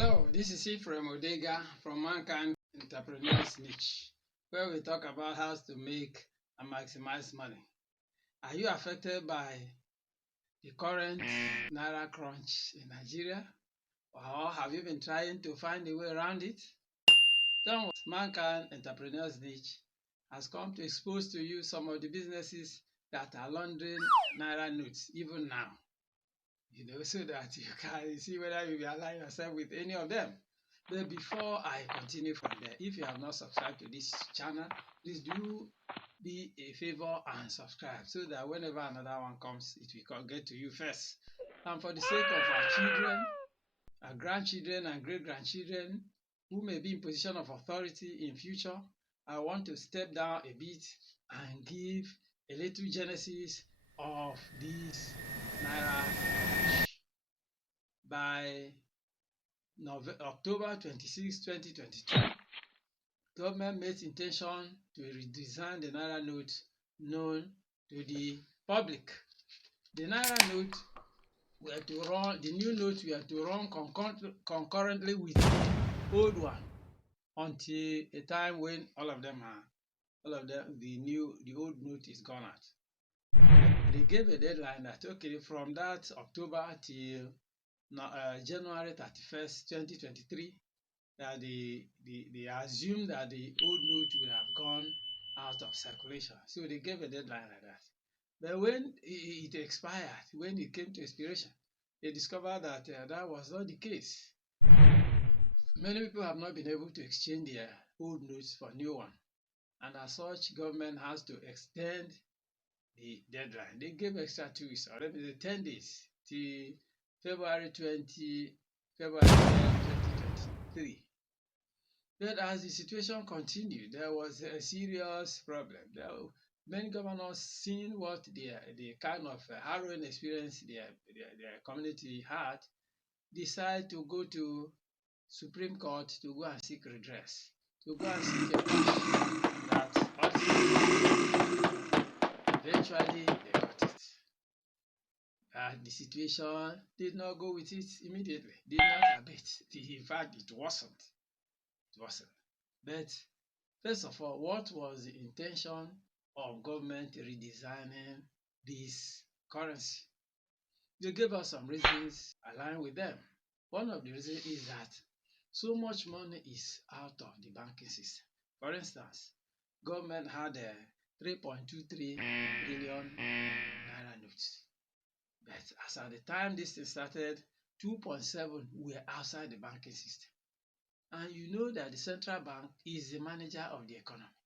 Hello, this is Ephraim Odega from Mankind Entrepreneurs Niche, where we talk about how to make and maximize money. Are you affected by the current NAIRA crunch in Nigeria? Or have you been trying to find a way around it? Don't worry, Mankind Entrepreneurs Niche has come to expose to you some of the businesses that are laundering NAIRA notes even now. So that you can see whether you will align yourself with any of them. But before I continue from there, if you have not subscribed to this channel, please do be a favor and subscribe so that whenever another one comes, it will get to you first. And for the sake of our children, our grandchildren and great-grandchildren who may be in position of authority in future, I want to step down a bit and give a little genesis of this NAIRA by October 26, 2022. Government made intention to redesign the NAIRA note known to the public. The NAIRA note the new notes were to run concurrently with the old one until a time when the old note is gone out. They gave a deadline that from that October till January 31st, 2023, that they assumed that the old note would have gone out of circulation. So they gave a deadline like that. But when it expired, when it came to expiration, they discovered that that was not the case. Many people have not been able to exchange their old notes for new one. And as such, government has to extend the deadline. They gave extra 2 weeks, or let me say 10 days, till February 10, 2023. But as the situation continued, there was a serious problem. Many governors, seeing what the kind of harrowing experience their community had, decided to go to Supreme Court to go and seek redress, to go and seek a push that ultimately, eventually, they got it. The situation did not go with it immediately, did not abate. In fact, it wasn't. But first of all, what was the intention of government redesigning this currency? They gave us some reasons aligned with them. One of the reasons is that so much money is out of the banking system. For instance, government had 3.23 trillion NAIRA notes. But as at the time this thing started, 2.7 were outside the banking system. And you know that the central bank is the manager of the economy,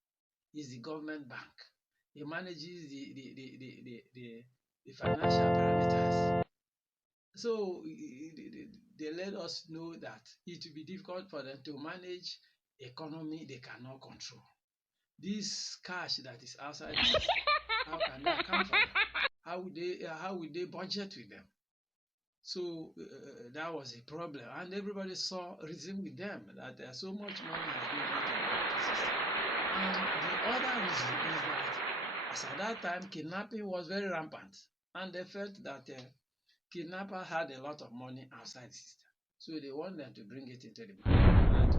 is the government bank. It manages the financial parameters. So they let us know that it will be difficult for them to manage economy they cannot control. This cash that is outside the system, how can they account for it? How would they budget with them? So that was a problem, and everybody saw reason with them that there's so much money has been put in the system. And the other reason is that as at that time, kidnapping was very rampant, and they felt that kidnappers had a lot of money outside the system, so they want them to bring it into the bank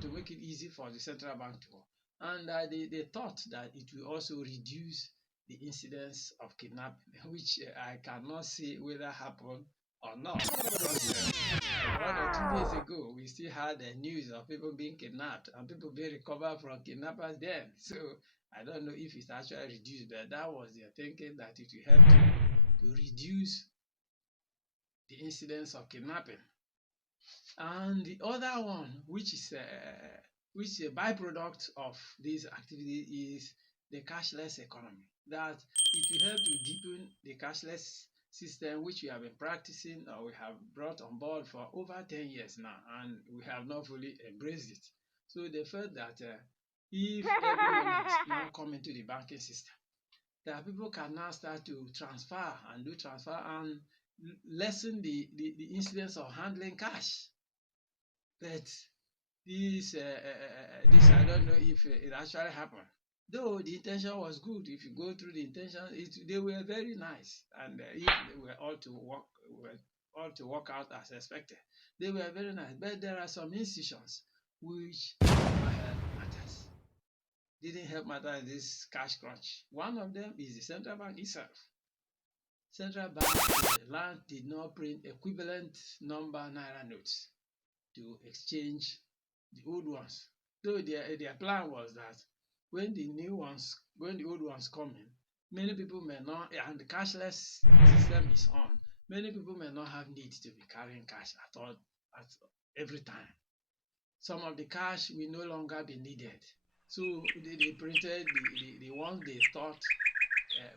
to make it easy for the central bank to work. And they thought that it will also reduce the incidence of kidnapping, which I cannot say whether happened or not. Because 1 or 2 days ago, we still had the news of people being kidnapped and people being recovered from kidnappers then. So I don't know if it's actually reduced, but that was their thinking, that it will help to reduce the incidence of kidnapping. And the other one, which is a byproduct of this activity, is the cashless economy. That it will help to deepen the cashless system, which we have been practicing, or we have brought on board for over 10 years now, and we have not fully embraced it. So they felt that if everyone has now come into the banking system, that people can now start to transfer and lessen the incidence of handling cash. But this I don't know if it actually happened. Though the intention was good, if you go through the intention, they were very nice, and if they were all to work out as expected, they were very nice. But there are some institutions which did not help matters. Didn't help matters in this cash crunch. One of them is the central bank itself. Central bank in the land did not print equivalent number naira notes to exchange the old ones. Though their plan was that when the old ones come in, many people may not, and the cashless system is on, many people may not have need to be carrying cash at all at every time. Some of the cash will no longer be needed. So they printed the ones they thought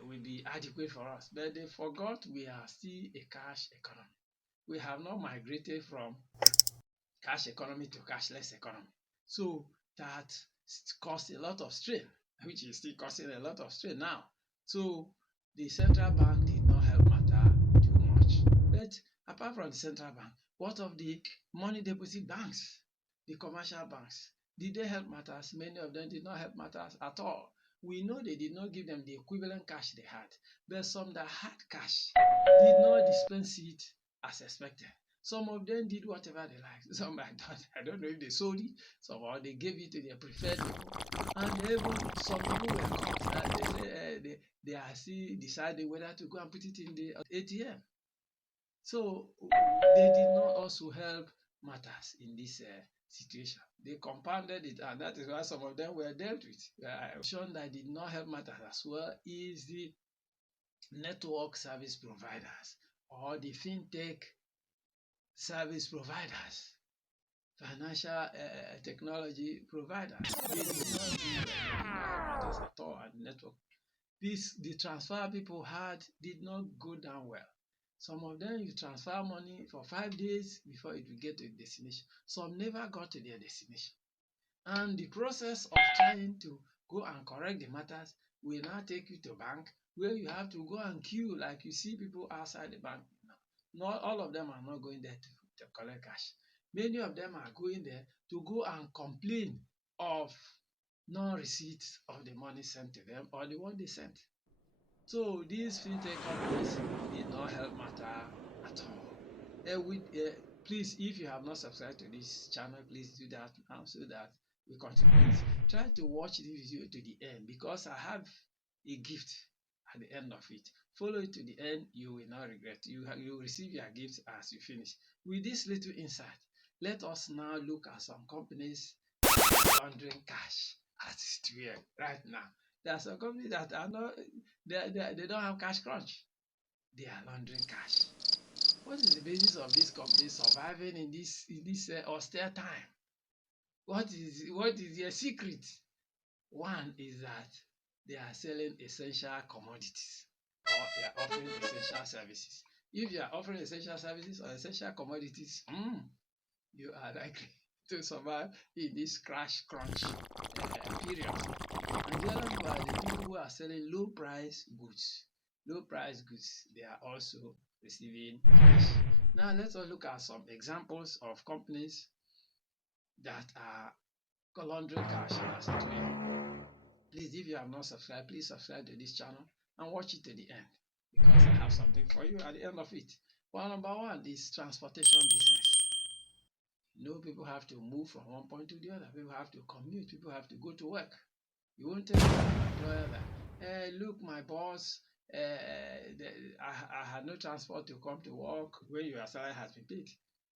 will be adequate for us, but they forgot we are still a cash economy. We have not migrated from cash economy to cashless economy. So that caused a lot of strain, which is still causing a lot of strain now. So the central bank did not help matter too much. But apart from the central bank, what of the money deposit banks, the commercial banks? Did they help matters? Many of them did not help matters at all. We know they did not give them the equivalent cash they had, but some that had cash did not dispense it as expected. Some of them did whatever they liked. Some I don't know if they sold it, some or they gave it to their preferred people. And even some people were caught. They are still deciding whether to go and put it in the ATM. So they did not also help matters in this situation. They compounded it, and that is why some of them were dealt with. Option that did not help matters as well is the network service providers or the fintech service providers, financial technology providers. They did not do well. They did not help matters at all at the network. The transfer people had did not go down well. Some of them you transfer money for 5 days before it will get to the destination. Some never got to their destination. And the process of trying to go and correct the matters will now take you to bank where you have to go and queue like you see people outside the bank now. Not all of them are not going there to collect cash. Many of them are going there to go and complain of non-receipt of the money sent to them or the one they sent. So these fintech companies did not help matter at all. Please, if you have not subscribed to this channel, please do that now so that we continue. Please try to watch this video to the end because I have a gift at the end of it. Follow it to the end, you will not regret. You will receive your gift as you finish. With this little insight, let us now look at some companies laundering cash as it's doing right now. There are some companies that are not, they don't have cash crunch. They are laundering cash. What is the basis of this company surviving in this austere time? What is their secret? One is that they are selling essential commodities or they are offering essential services. If you are offering essential services or essential commodities, you are likely to survive in this crash crunch period. And the other people are the people who are selling low price goods. Low price goods, they are also receiving cash. Now let's look at some examples of companies that are laundering cash as it were. Please, if you have not subscribed, please subscribe to this channel and watch it to the end because I have something for you at the end of it. Well, number one is transportation business. People have to move from one point to the other. People have to commute. People have to go to work. You won't tell your employer that, look, my boss, I had no transport to come to work when your salary has been paid.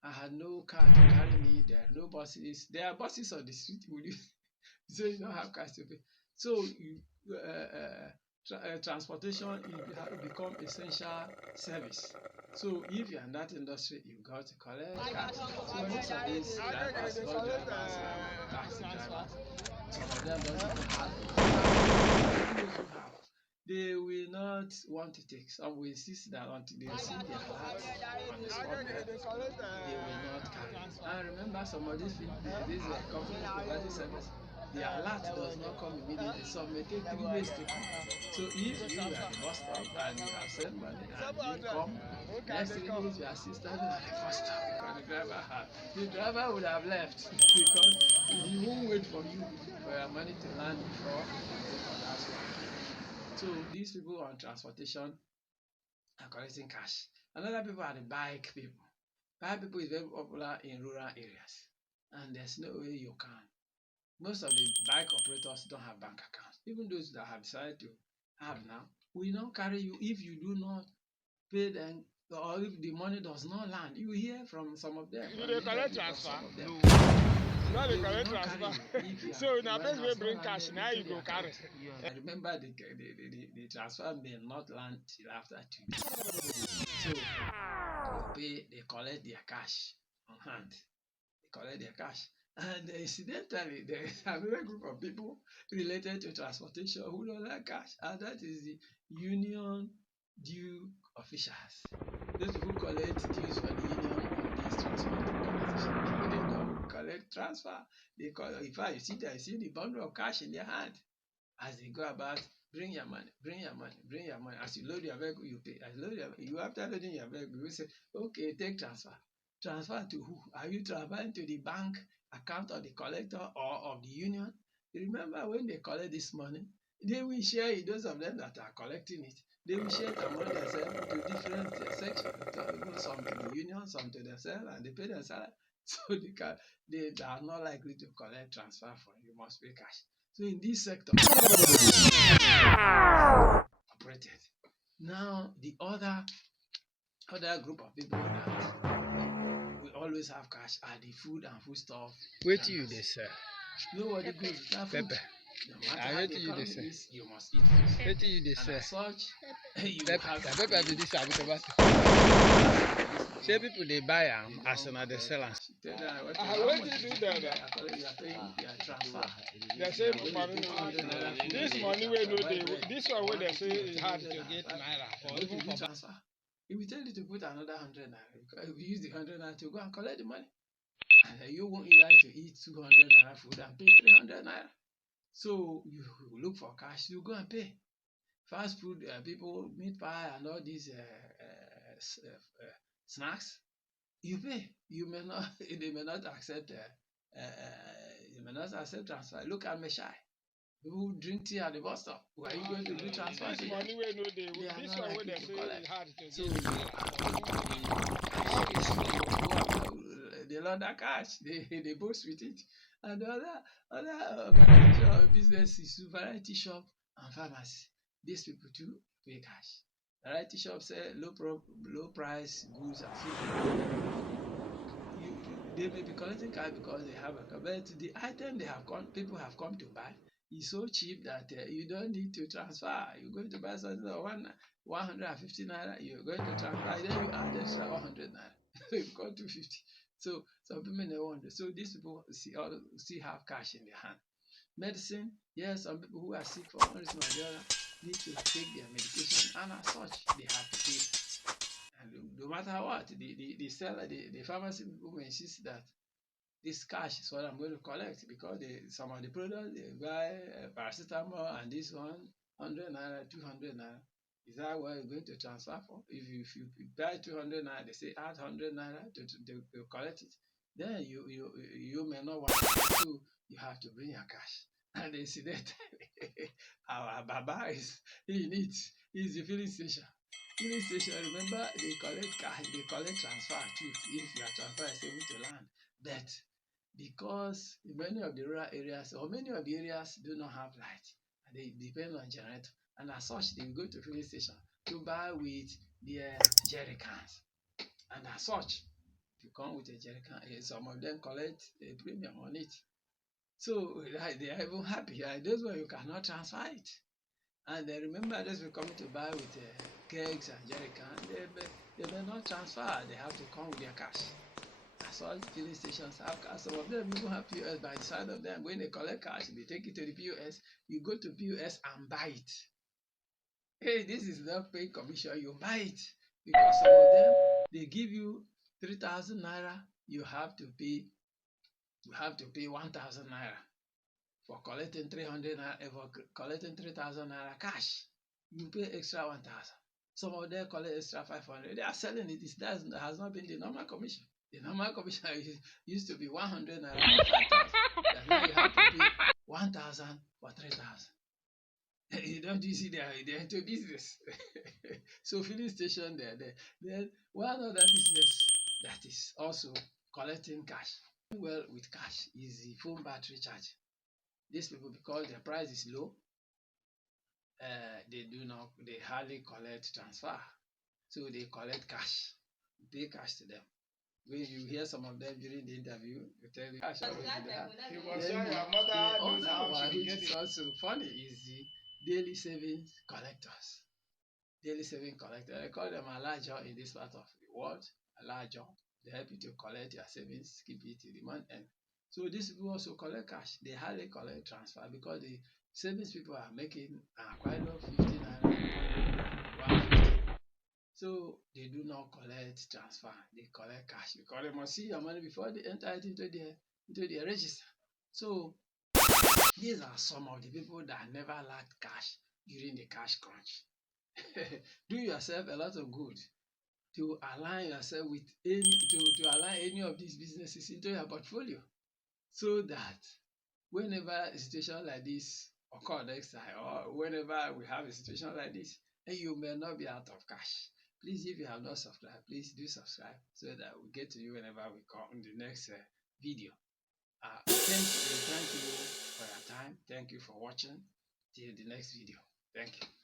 I had no car to carry me. There are no buses. There are buses on the street. Will you? So you don't have cars to pay. So transportation it become essential service. So if you're in that industry, you got to collect cash. So most of these drivers, bus drivers, taxi drivers, some of them don't even have those who have. They will not want to take. Some will insist that until they receive their alert on the spot there, they will not carry. And remember, some of these companies providing service, the alert does not come immediately. Some may take 3 days to come. So if you are at the bus stop and you have sent money and it didn't come, next 3 days you are still standing at the bus stop because the driver would have left because he won't wait for you for your money to land before you go for that one. So these people on transportation are collecting cash. Another people are the bike people. Bike people is very popular in rural areas, and there's no way you can. Most of the bike operators don't have bank accounts. Even those that have decided to have now, will not carry you if you do not pay them, or if the money does not land. You hear from some of them. You dey collect transfer? Some of them. No, They dey will collect not carry transfer. you if you So are, na when person wey has not bring cash landed na into you go their carry. account. I remember the transfer may not land till after 2 days. So they collect their cash on hand. They collect their cash. And incidentally, there is another group of people related to transportation who don't like cash, and that is the union due officials. Those who collect dues for the union of this transport organization. They don't collect transfer. They call, in fact, you see the bundle of cash in their hand as they go about. Bring your money, bring your money, bring your money. As you load your vehicle, you pay. As you load you after loading your vehicle, you will say, okay, take transfer. Transfer to who? Are you transferring to the bank account of the collector or of the union? You remember when they collect this money, they will share it. Those of them that are collecting it, they will share it among themselves to different sections. Even some to the union, some to themselves, and they pay themselves. So they are not likely to collect transfer from you. Must pay cash. So in this sector, operated. Now the other group of people that we always have cash are the food and foodstuff. Wetin you dey sell? Nobody goes without food. Pepper. No matter And how the wetin you dey economy sell? is, you must eat food. Wetin you dey And sell? as such, you Pepper. have Na to pepper be pay. dis abi tomato? These Shey people, people dey buy am they as don't una dey collect sell am? cash. Tell them Ah, how wetin much do is dem it na? you are paying your transfer. Dem say You are going money to take 100 naira food. this money wey no dey, this one wey dem say e hard to get naira for Go even to do for transfer. He will tell you to put another 100 naira because you use the 100 naira to go and collect the money. And you won't like to eat 200 naira food and pay 300 naira. So you look for cash, you go and pay. Fast food people, meat pie and all these snacks, you pay. You may not, they may not accept. You may not accept transfer. Look at Meshai. Who drink tea at the bus stop? Who are you going to do transfer to this them? money wey no dey, They are this not one wey likely dem to say collect. e hard to So get you they love that cash. They boast with it. And the other organization or businesses, variety shop and pharmacy. These people too pay cash. Variety shop sell low price goods and so they may be collecting cash because they have a, but the item people have come to buy is so cheap that you don't need to transfer. You're going to buy something of 150 naira, you're going to transfer, then you add extra 100 naira. So you got 250. So some people may wonder. So these people still have cash in their hand. Medicine, yes, some people who are sick for one reason or the other need to take their medication, and as such, they have to pay. And no matter what, the seller, the pharmacy people will insist that this cash is what I'm going to collect because some of the products they buy paracetamol and this 100 naira, 200 naira. Is that what you're going to transfer for? If you buy 200 naira, they say add 100 naira to collect it. Then you may not want it, so you have to bring your cash. And incidentally, our Baba is in it. He's the filling station. Filling station, remember they collect cash, they collect transfer too if your transfer is able to land. But because many of the rural areas or many of the areas do not have light and they depend on generator, and as such they go to filling station to buy with their jerry cans, and as such they come with a jerry can. Some of them collect a premium on it, so they are even happy. Those where you cannot transfer it, and remember those who coming to buy with kegs and jerry can, they may not transfer. They have to come with their cash. As all filling stations have cash. Some of them even have POS by the side of them. When they collect cash, they take it to the POS. You go to POS and buy it. Hey, this is not paying commission. You buy it because some of them they give you 3,000 naira. You have to pay 1,000 naira for collecting 300 naira, for collecting 3,000 naira cash. You pay extra 1,000. Some of them collect extra 500. They are selling it. That has not been the normal commission. The normal commission used to be 100 naira for 5,000. That now you have to pay 1,000 for 3,000. You don't you see they're into business. So filling station there. Then one other business that is also collecting cash. Well with cash is the phone battery charge. These people, because the price is low, they hardly collect transfer. So they collect cash, pay cash to them. When you hear some of them during the interview, they tell you cash always in the hand. It was Then when your mother the knows other how one, she which get is it. also funny, is the daily savings collectors. Daily saving collector. They call them a larger in this part of the world. A larger. They help you to collect your savings, keep it till the month end. So these people also collect cash. They hardly collect transfer because the savings people are making quite low, 50 naira, 100 naira, 150. So they do not collect transfer. They collect cash because they must see your money before they enter it into their register. So these are some of the people that never lacked cash during the cash crunch. Do yourself a lot of good to align yourself with to align any of these businesses into your portfolio, so that whenever a situation like this occur next time, or whenever we have a situation like this and you may not be out of cash, please, if you have not subscribed, please do subscribe so that we get to you whenever we come in the next video. Thank you for your time. Thank you for watching. Till the next video. Thank you.